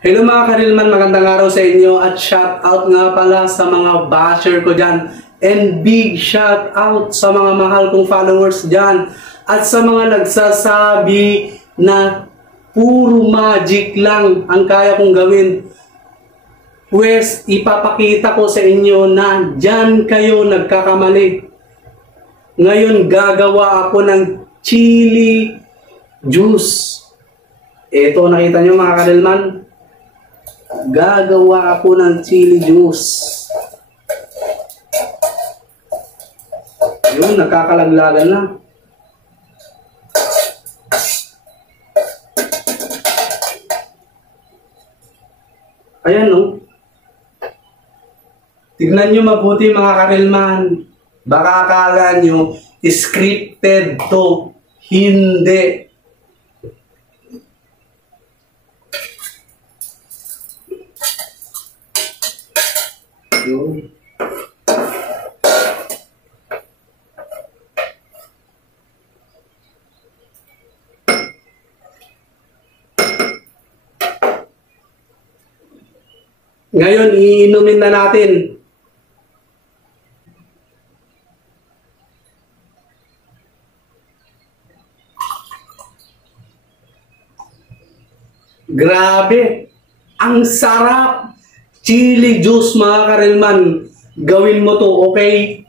Hello mga karilman, magandang araw sa inyo at shout out nga pala sa mga basher ko dyan. And big shout out sa mga mahal kong followers dyan. At sa mga nagsasabi na puro magic lang ang kaya kong gawin. Pues ipapakita ko sa inyo na dyan kayo nagkakamali. Ngayon gagawa ako ng chili juice. Ito nakita nyo mga karilman. Gagawa ako ng chili juice. Yun, nakakalaglagan na. Ayan no. Tignan nyo mabuti mga karilman. Baka akala nyo scripted to. Hindi. Yun. Ngayon, iinumin na natin. Grabe! Ang sarap! Chili juice mga karilman. Gawin mo to, okay?